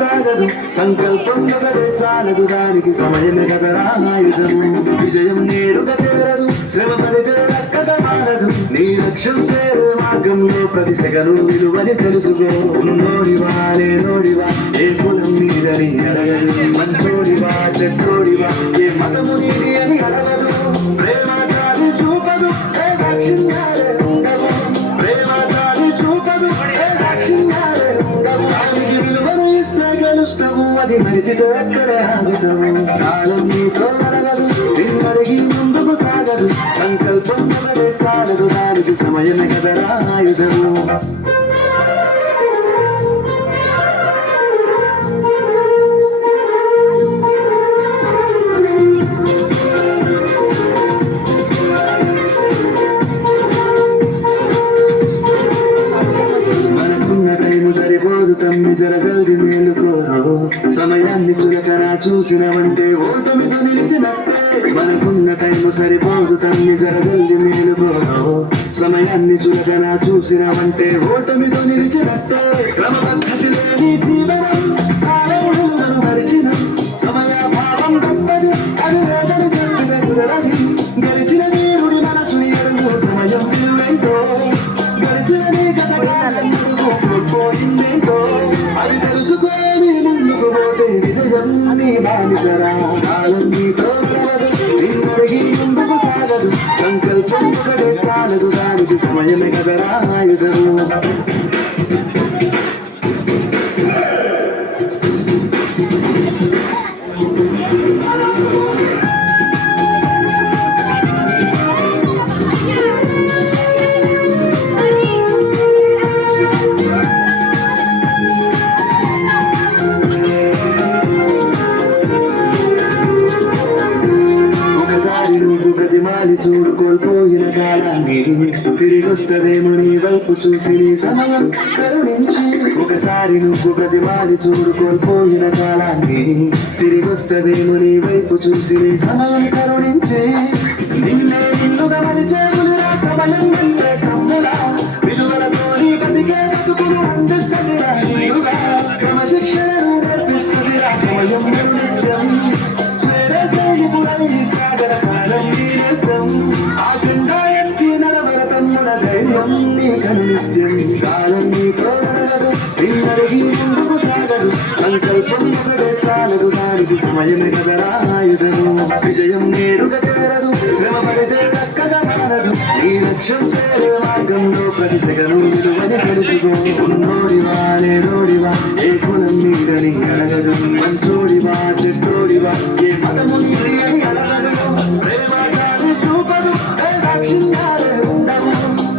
సాగదు సంకల్పం ఒకటే చాలదు దానికి సమయమే కదరా ఆయుధము విజయం నేరుగా చేరదు శ్రమ పడితే దక్కక మారదు నీ లక్ష్యం చేరే మార్గంలో ప్రతి సెగను విలువని తెలుసుకో ఉన్నోడివా లేనోడివా ఏ కులం నీదని అడగదు మంచోడివా చెడ్డోడివా ఏ మతము నీది అని అడగదు ప్రేమ చాలి చూపదు ఏ దాక్షిణ్యాలే ఉండవు ప్రేమ చాలి చూపదు ఏ దాక్షిణ్యాలే ఉండవు దానికి విలువను ఇస్తే గెలుస్తావు అది మరిచితే అక్కడే ఆగుతావు కాలం నీతో అడగదు నిన్నడిగి ముందుకు సాగదు సంకల్పం ఒకటే చాలదు దానికి సమయమే కదరా ఆయుధము సరిపోదు తమ్మి జర జల్ది మేలుకోరు సమయాన్ని చులకరా చూసినవంటే ఓటమితో నిలిచినట్టే మనకున్న టైము సరిపోదు తమ్మి జర జల్ది మేలుకోరు సమయాన్ని చులకరా చూసినవంటే ఓటమితో నిలిచినట్టే క్రమ పద్ధతి లేని జీవనం కాలములను మరిచిన సమయాభావం తప్పది అది వేదన జల్ది గెలిచిన వీరుడి మనసుని ఎరుగు సమయం విలువైతో గడిచిన నీ గత పోయిందేంటో అది తెలుసుకోని ముందుకు పోతే విజయం నీ బానిసరా కాలం నీతో నిన్నడిగి ముందుకు సాగదు సంకల్పం ఒకటే చాలదు దానికి సమయమే కదరా ఆయుధము ప్రతిమాలి చూడు కోల్పోయిన కాలాన్ని తిరిగొస్తదేమో నీ వైపు చూసి నీ సమయం కరుణించి ఒకసారి నువ్వు ప్రతిమాలి చూడు కోల్పోయిన కాలాన్ని తిరిగొస్తదేమో నీ వైపు చూసి నీ సమయం కరుణించి నిన్నే నిన్నుగా మలిసేవులురా సమయం అంటే కమ్మురా విలువలతో నీ బతికే బతుకును అందిస్తుందిరా నిన్నుగా క్రమశిక్షణను నేర్పిస్తుందిరా సమయం నిత్యం సాగర కాలం ఆ జెండా ఎత్తి నడవరతమ్ముల ధైర్యం నీకను నిత్యం కాలం నీతో నడవదు నిన్నడిగి ముందుకు సాగదు సంకల్పం ఒకటే చాలదు దానికి సమయమే కదరా ఆయుధము విజయం నేరుగా చేరదు శ్రమ పడితే దక్కగా మారదు నీ లక్ష్యం చేరే మార్గంలో ప్రతి సెగను విలువని తెలుసుకో ఉన్నోడివా లేనోడివా ఏ కులం నీదని అడగదు మంచోడివా చెడ్డోడివా ఏ మతము నీది అని అడగదు ప్రేమ చాలి చూపదు ఏ దాక్షిణ్యాలే ఉండవు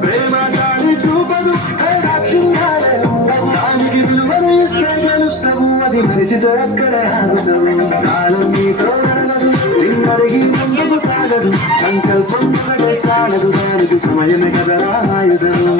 ప్రేమ చాలి చూపదు ఏ దాక్షిణ్యాలే ఉండవు దానికి విలువను ఇస్తే గెలుస్తావు అది మరిచితే అక్కడే ఆగుతావు కాలం నీతో నడవదు నిన్నడిగి ముందుకు సాగదు సంకల్పం ఒకటే చాలదు దానికి సమయమే కదరా ఆయుధము